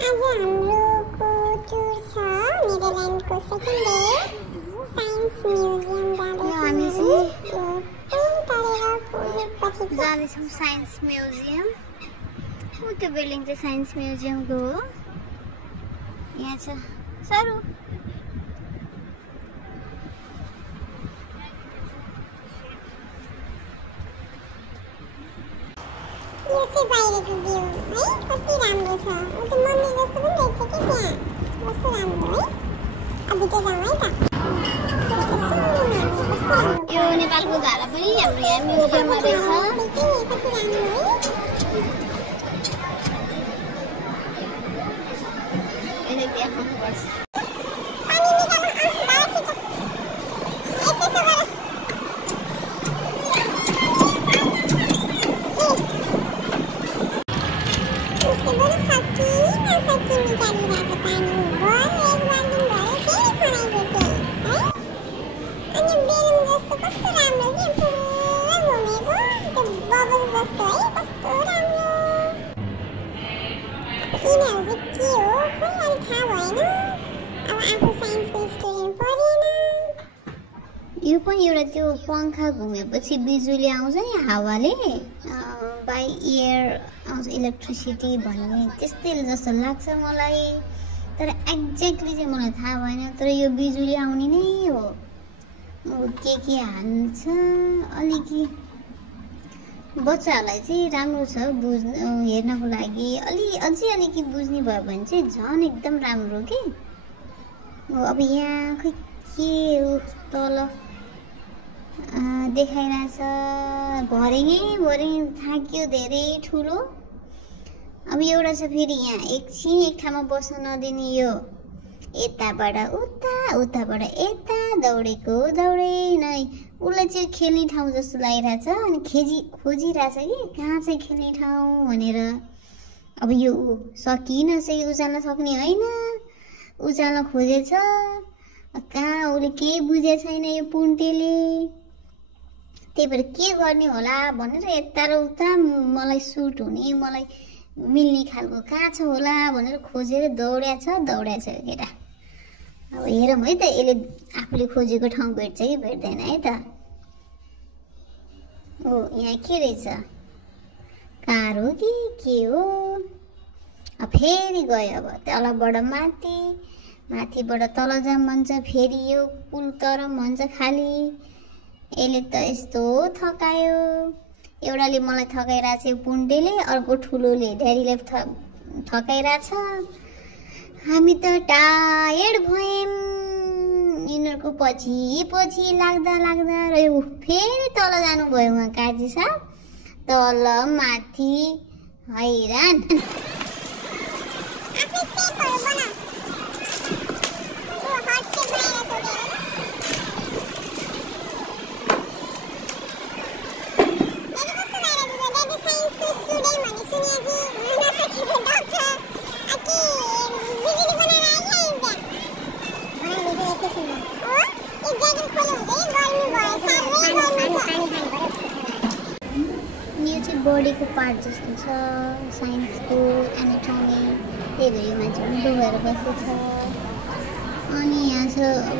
आज हाम्रोको टुर छ नेदरल्यान्डको second day science museum जाँदैछौँ साइन्स म्युजियम। त्यो बिल्डिङ चाहिँ साइन्स म्युजियमको हो। यहाँ छ सारो यो चाहिँ बाहिरको भ्यू है, कति राम्रो छ। त्यो मन्दिर जस्तो पनि रहेछ कि त्यहाँ, कस्तो राम्रो है। अब त्यो जाउँ है त। यो नेपालको धारा पनि हाम्रो यहाँ म्युजियममा रहेछ। यो पनि एउटा त्यो पंखा घुमेपछि बिजुली आउँछ नि हावाले, बाई एयर आउँछ इलेक्ट्रिसिटी भन्ने, त्यस्तै जस्तो लाग्छ मलाई। तर एक्ज्याक्टली चाहिँ मलाई थाहा भएन। तर यो बिजुली आउने नै हो। के हाल्छ अलिकति बच्चाहरूलाई चाहिँ राम्रो छ बुझ्न हेर्नको लागि। अझै अलिकति बुझ्ने भयो भने चाहिँ झन् एकदम राम्रो के। अब यहाँ खै के तल देखाइरहेछ भरेङ थाक्यो धेरै ठुलो। अब एउटा छ फेरि यहाँ एकछिन एक ठाउँमा बस्न नदिने, यो यताबाट उता उताबाट यता दौडेको दौडै नै। उसलाई चाहिँ खेल्ने ठाउँ जस्तो लागिरहेछ अनि खोजिरहेछ कि कहाँ चाहिँ खेल्ने ठाउँ भनेर। अब यो सकिनसक्यो, उचाल्न सक्ने होइन, उचाल्न खोजेछ कहाँ, उसले केही बुझेको छैन यो पुन्टेले। त्यही भएर के गर्ने होला भनेर यता र उता मलाई सुट हुने मलाई मिल्ने खालको कहाँ छ होला भनेर खोजेर दौड्याछ केटा। अब हेरौँ है त यसले आफूले खोजेको ठाउँ भेट्छ कि भेट्दैन है त। यहाँ के रहेछ, कार हो कि के हो। अब फेरि गयो, अब तलबाट माथिबाट तल जाम भन्छ, फेरि यो पुल तर भन्छ खाली। यसले त यस्तो थकायो। एउटाले मलाई थकाइरहेछ यो पुन्टेले, अर्को ठुलोले ड्याडीले थकाइरहेछ। हामी त टायर्ड भयौँ यिनीहरूको पछि लाग्दा र यो फेरि तल जानुभयो उहाँ काजी साहब, तल माथि हैरान। बडीको पार्ट जस्तो छ साइन्सको एनाटोमी, त्यही भएर यो मान्छे उल्टो भएर बसेछ। अनि यहाँ छ अब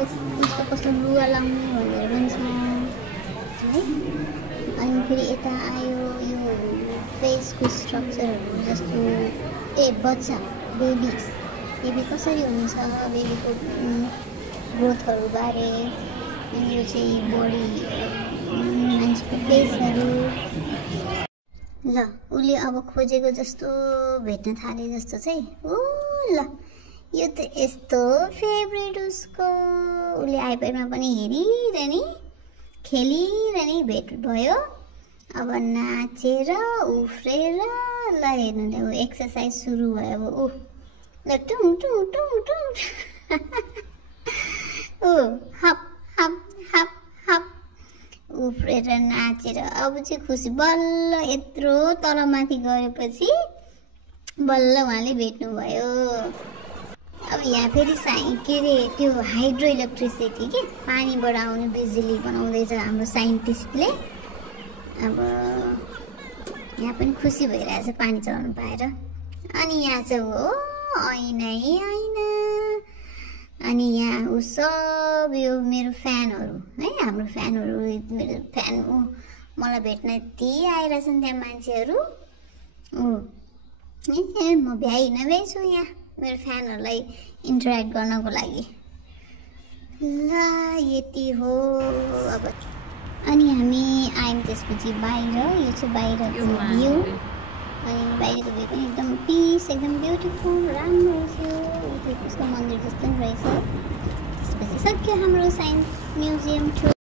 कस्तो लुगा लाउने भनेर पनि छ है। अनि फेरि यता आयो यो फेसको स्ट्रक्चरहरू जस्तो बच्चा बेबी कसरी हुन्छ, बेबीको ग्रोथहरू बारे। अनि यो चाहिँ बडी मान्छेको फेसहरू। ल उसले अब खोजेको जस्तो भेट्न थाले जस्तो चाहिँ ल यो त यस्तो फेभरेट उसको। उसले आइप्याडमा पनि हेरिरहने खेलिरहने भेट भयो। अब नाचेर उफ्रेर ल हेर्नु त एक्सर्साइज सुरु भयो। अब ल टुङ टुङ टुङ टुङ हप हप हप हप उफ्रेर नाचेर अब चाहिँ खुसी बल्ल यत्रो तलमाथि गएपछि बल्ल उहाँले भेट्नुभयो। अब यहाँ फेरि के अरे त्यो हाइड्रो इलेक्ट्रिसिटी के पानीबाट आउने बिजुली बनाउँदैछ हाम्रो साइन्टिस्टले। अब यहाँ पनि खुसी भइरहेछ पानी चलाउनु पाएर। अनि यहाँ चाहिँ हो ऐनै ऐना। अनि यहाँ ऊ सब यो मेरो फ्यानहरू है, हाम्रो फ्यानहरू, मेरो फ्यान ऊ मलाई भेट्न यति आइरहेछन् त्यहाँ मान्छेहरू। म भ्याइ नभ्याइछु यहाँ मेरो फ्यानहरूलाई इन्टरेक्ट गर्नको लागि। ल यति हो अब। अनि हामी आयौँ त्यसपछि बाहिर। यो चाहिँ बाहिरको भ्यू। अनि बाहिरको भ्यू पनि एकदम पिस, एकदम ब्युटिफुल, राम्रो थियो। उतै कस्तो मन्दिर जस्तो पनि रहेछ। त्यसपछि सक्यो हाम्रो साइन्स म्युजियम टुर।